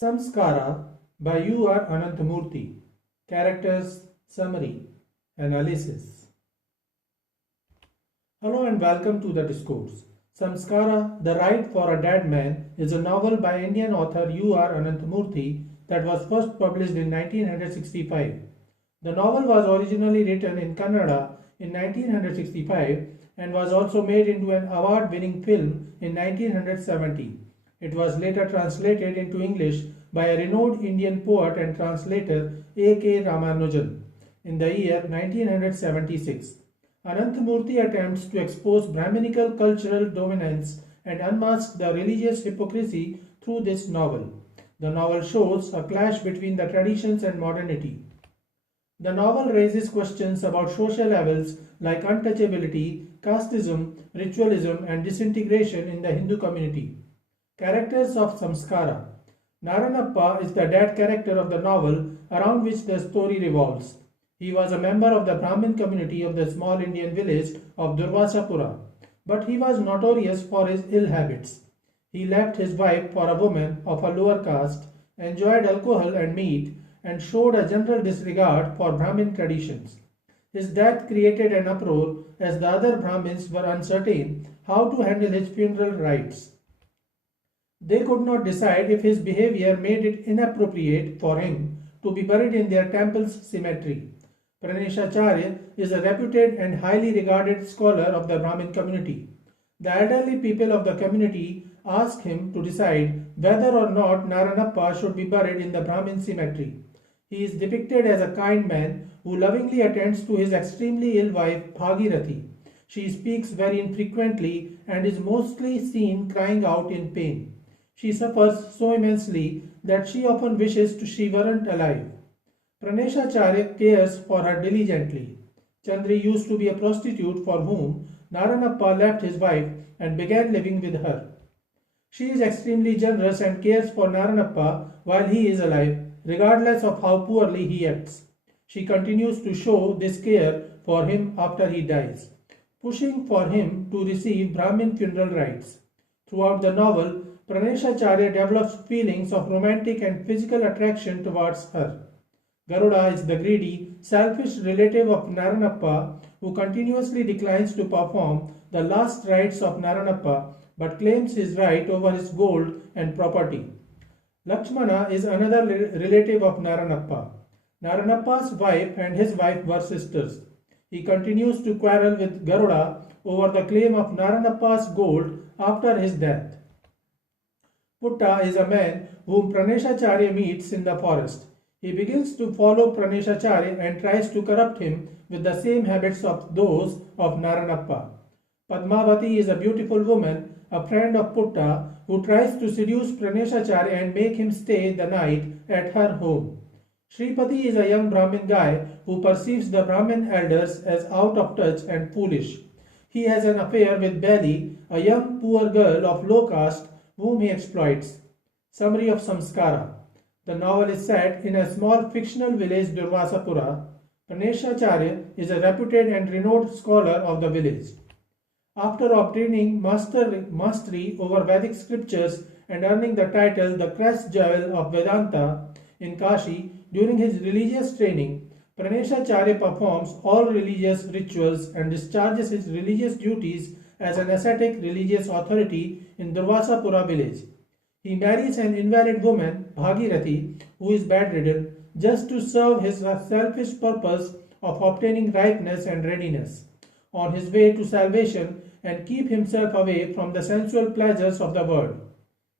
Samskara by U.R. Ananthmurthy. Characters, Summary, Analysis. Hello and welcome to the Discourse. Samskara, The Rite for a Dead Man is a novel by Indian author U.R. Ananthmurthy that was first published in 1965. The novel was originally written in Kannada in 1965 and was also made into an award-winning film in 1970. It was later translated into English by a renowned Indian poet and translator A.K. Ramanujan in the year 1976. Ananthmurthy attempts to expose Brahmanical cultural dominance and unmask the religious hypocrisy through this novel. The novel shows a clash between the traditions and modernity. The novel raises questions about social levels like untouchability, casteism, ritualism, and disintegration in the Hindu community. Characters of Samskara. Naranappa is the dead character of the novel around which the story revolves. He was a member of the Brahmin community of the small Indian village of Durvasapura, but he was notorious for his ill habits. He left his wife for a woman of a lower caste, enjoyed alcohol and meat, and showed a general disregard for Brahmin traditions. His death created an uproar as the other Brahmins were uncertain how to handle his funeral rites. They could not decide if his behavior made it inappropriate for him to be buried in their temple's cemetery. Praneshacharya is a reputed and highly regarded scholar of the Brahmin community. The elderly people of the community ask him to decide whether or not Naranappa should be buried in the Brahmin cemetery. He is depicted as a kind man who lovingly attends to his extremely ill wife Bhagirathi. She speaks very infrequently and is mostly seen crying out in pain. She suffers so immensely that she often wishes she weren't alive. Praneshacharya cares for her diligently. Chandri used to be a prostitute for whom Naranappa left his wife and began living with her. She is extremely generous and cares for Naranappa while he is alive, regardless of how poorly he acts. She continues to show this care for him after he dies, pushing for him to receive Brahmin funeral rites. Throughout the novel, Praneshacharya develops feelings of romantic and physical attraction towards her. Garuda is the greedy, selfish relative of Naranappa who continuously declines to perform the last rites of Naranappa but claims his right over his gold and property. Lakshmana is another relative of Naranappa. Naranappa's wife and his wife were sisters. He continues to quarrel with Garuda over the claim of Naranappa's gold after his death. Putta is a man whom Praneshacharya meets in the forest. He begins to follow Praneshacharya and tries to corrupt him with the same habits of those of Naranappa. Padmavati is a beautiful woman, a friend of Putta, who tries to seduce Praneshacharya and make him stay the night at her home. Shripati is a young Brahmin guy who perceives the Brahmin elders as out of touch and foolish. He has an affair with Beli, a young poor girl of low caste whom he exploits. Summary of Samskara. The novel is set in a small fictional village Durvasapura. Praneshacharya is a reputed and renowned scholar of the village. After obtaining mastery over Vedic scriptures and earning the title the crest jewel of Vedanta in Kashi during his religious training, Praneshacharya performs all religious rituals and discharges his religious duties as an ascetic religious authority in Durvasapura village. He marries an invalid woman, Bhagirathi, who is bedridden, just to serve his selfish purpose of obtaining ripeness and readiness on his way to salvation and keep himself away from the sensual pleasures of the world.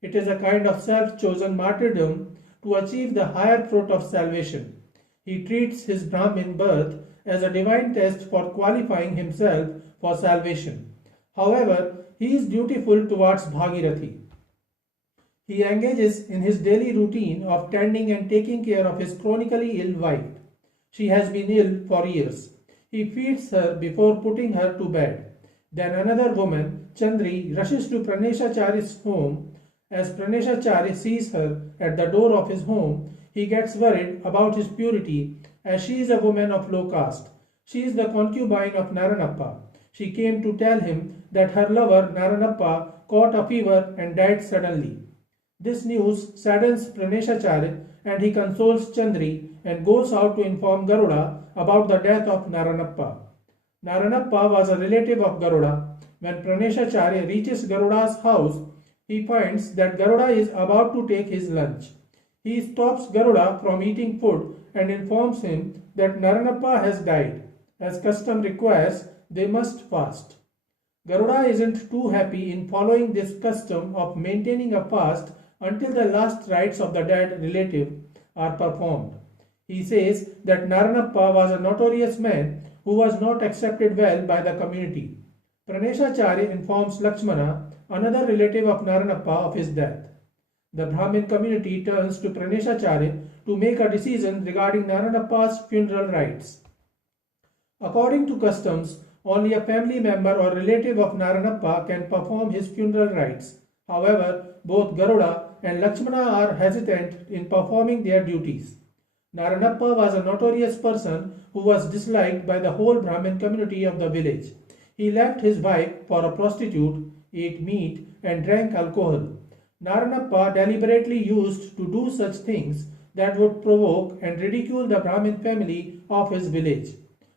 It is a kind of self-chosen martyrdom to achieve the higher fruit of salvation. He treats his Brahmin birth as a divine test for qualifying himself for salvation. However, he is dutiful towards Bhagirathi. He engages in his daily routine of tending and taking care of his chronically ill wife. She has been ill for years. He feeds her before putting her to bed. Then another woman, Chandri, rushes to Praneshacharya's home. As Praneshacharya sees her at the door of his home, he gets worried about his purity as she is a woman of low caste. She is the concubine of Naranappa. She came to tell him that her lover Naranappa caught a fever and died suddenly. This news saddens Praneshacharya and he consoles Chandri and goes out to inform Garuda about the death of Naranappa. Naranappa was a relative of Garuda. When Praneshacharya reaches Garuda's house, he finds that Garuda is about to take his lunch. He stops Garuda from eating food and informs him that Naranappa has died. As custom requires, they must fast. Garuda isn't too happy in following this custom of maintaining a fast until the last rites of the dead relative are performed. He says that Naranappa was a notorious man who was not accepted well by the community. Praneshacharya informs Lakshmana, another relative of Naranappa, of his death. The Brahmin community turns to Praneshacharya to make a decision regarding Naranappa's funeral rites. According to customs, only a family member or relative of Naranappa can perform his funeral rites. However, both Garuda and Lakshmana are hesitant in performing their duties. Naranappa was a notorious person who was disliked by the whole Brahmin community of the village. He left his wife for a prostitute, ate meat, and drank alcohol. Naranappa deliberately used to do such things that would provoke and ridicule the Brahmin family of his village.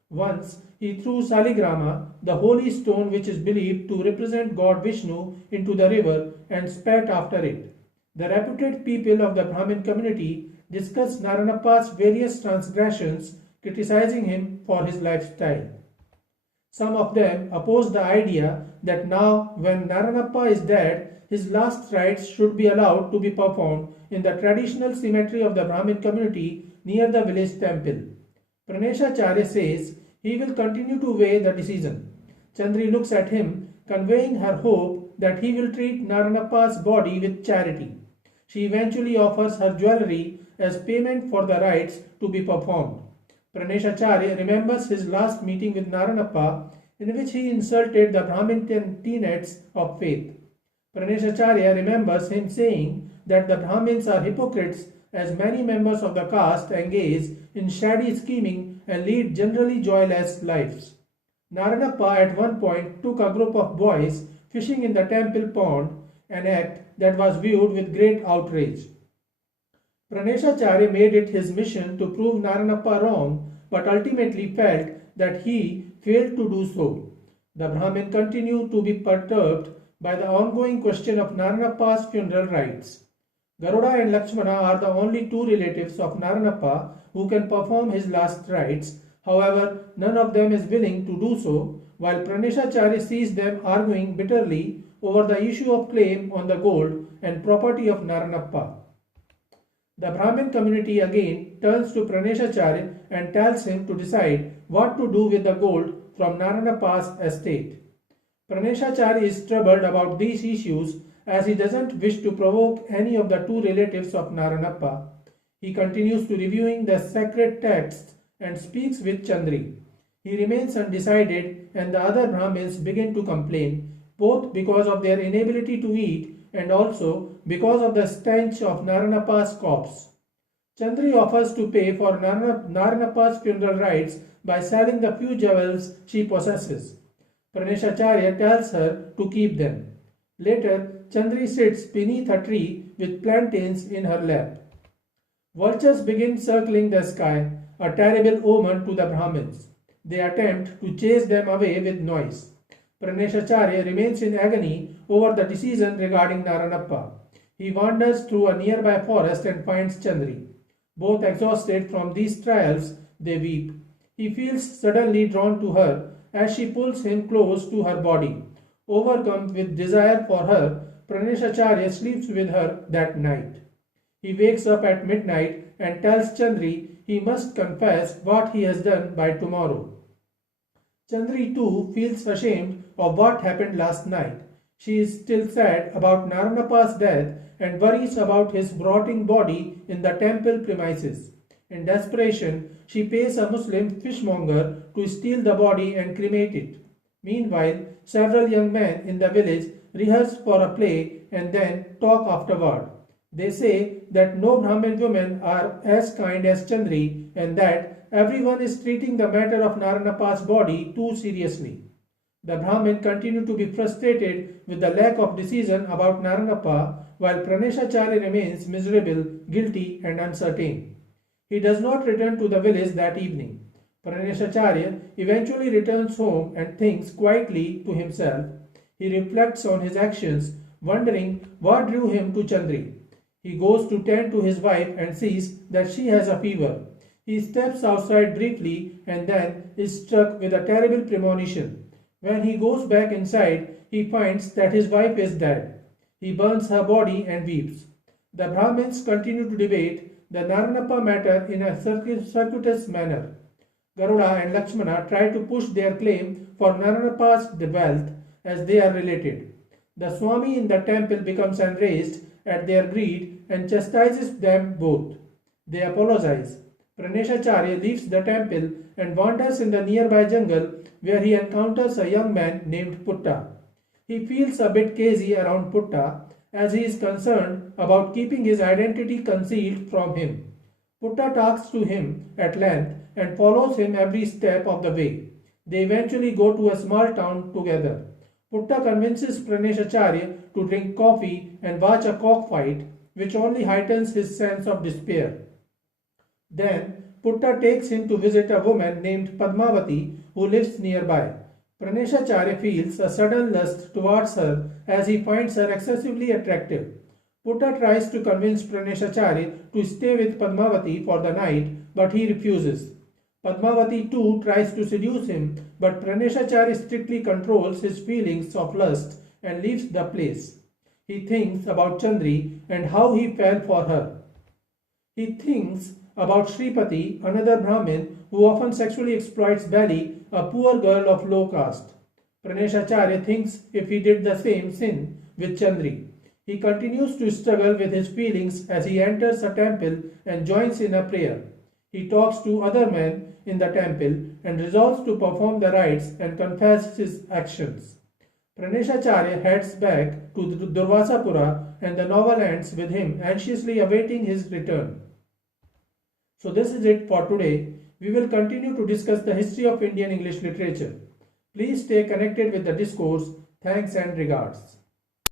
Once, he threw Saligrama, the holy stone which is believed to represent God Vishnu, into the river and spat after it. The reputed people of the Brahmin community discussed Naranappa's various transgressions, criticizing him for his lifestyle. Some of them opposed the idea that now, when Naranappa is dead, his last rites should be allowed to be performed in the traditional cemetery of the Brahmin community near the village temple. Praneshacharya says he will continue to weigh the decision. Chandri looks at him, conveying her hope that he will treat Naranappa's body with charity. She eventually offers her jewellery as payment for the rites to be performed. Praneshacharya remembers his last meeting with Naranappa, in which he insulted the Brahmin tenets of faith. Praneshacharya remembers him saying that the Brahmins are hypocrites, as many members of the caste engage in shady scheming and lead generally joyless lives. Naranappa at one point took a group of boys fishing in the temple pond, an act that was viewed with great outrage. Praneshacharya made it his mission to prove Naranappa wrong, but ultimately felt that he failed to do so. The Brahmin continued to be perturbed by the ongoing question of Naranappa's funeral rites. Garuda and Lakshmana are the only two relatives of Naranappa who can perform his last rites. However, none of them is willing to do so, while Praneshacharya sees them arguing bitterly over the issue of claim on the gold and property of Naranappa. The Brahmin community again turns to Praneshacharya and tells him to decide what to do with the gold from Naranappa's estate. Praneshacharya is troubled about these issues as he doesn't wish to provoke any of the two relatives of Naranappa. He continues to reviewing the sacred texts and speaks with Chandri. He remains undecided and the other Brahmins begin to complain, both because of their inability to eat and also because of the stench of Naranappa's corpse. Chandri offers to pay for Naranappa's funeral rites by selling the few jewels she possesses. Praneshacharya tells her to keep them. Later, Chandri sits beneath a tree with plantains in her lap. Vultures begin circling the sky, a terrible omen to the Brahmins. They attempt to chase them away with noise. Praneshacharya remains in agony over the decision regarding Naranappa. He wanders through a nearby forest and finds Chandri. Both exhausted from these trials, they weep. He feels suddenly drawn to her as she pulls him close to her body. Overcome with desire for her, Praneshacharya sleeps with her that night. He wakes up at midnight and tells Chandri he must confess what he has done by tomorrow. Chandri too feels ashamed of what happened last night. She is still sad about Naranappa's death and worries about his rotting body in the temple premises. In desperation, she pays a Muslim fishmonger to steal the body and cremate it. Meanwhile, several young men in the village rehearse for a play and then talk afterward. They say that no Brahmin women are as kind as Chandri and that everyone is treating the matter of Naranappa's body too seriously. The Brahmin continue to be frustrated with the lack of decision about Naranappa, while Praneshacharya remains miserable, guilty, and uncertain. He does not return to the village that evening. Praneshacharya eventually returns home and thinks quietly to himself. He reflects on his actions, wondering what drew him to Chandri. He goes to tend to his wife and sees that she has a fever. He steps outside briefly and then is struck with a terrible premonition. When he goes back inside, he finds that his wife is dead. He burns her body and weeps. The Brahmins continue to debate the Naranappa matter in a circuitous manner. Garuda and Lakshmana try to push their claim for Naranappa's wealth as they are related. The Swami in the temple becomes enraged at their greed and chastises them both. They apologize. Praneshacharya leaves the temple and wanders in the nearby jungle where he encounters a young man named Putta. He feels a bit crazy around Putta as he is concerned about keeping his identity concealed from him. Putta talks to him at length and follows him every step of the way. They eventually go to a small town together. Putta convinces Praneshacharya to drink coffee and watch a cockfight, which only heightens his sense of despair. Then Putta takes him to visit a woman named Padmavati who lives nearby. Praneshacharya feels a sudden lust towards her as he finds her excessively attractive. Putta tries to convince Praneshacharya to stay with Padmavati for the night, but he refuses. Padmavati too tries to seduce him, but Praneshacharya strictly controls his feelings of lust and leaves the place. He thinks about Chandri and how he fell for her. He thinks about Shripati, another Brahmin who often sexually exploits Bali, a poor girl of low caste. Praneshacharya thinks if he did the same sin with Chandri. He continues to struggle with his feelings as he enters a temple and joins in a prayer. He talks to other men in the temple and resolves to perform the rites and confess his actions. Praneshacharya heads back to Durvasapura and the novel ends with him anxiously awaiting his return. So this is it for today. We will continue to discuss the history of Indian English literature. Please stay connected with the discourse. Thanks and regards.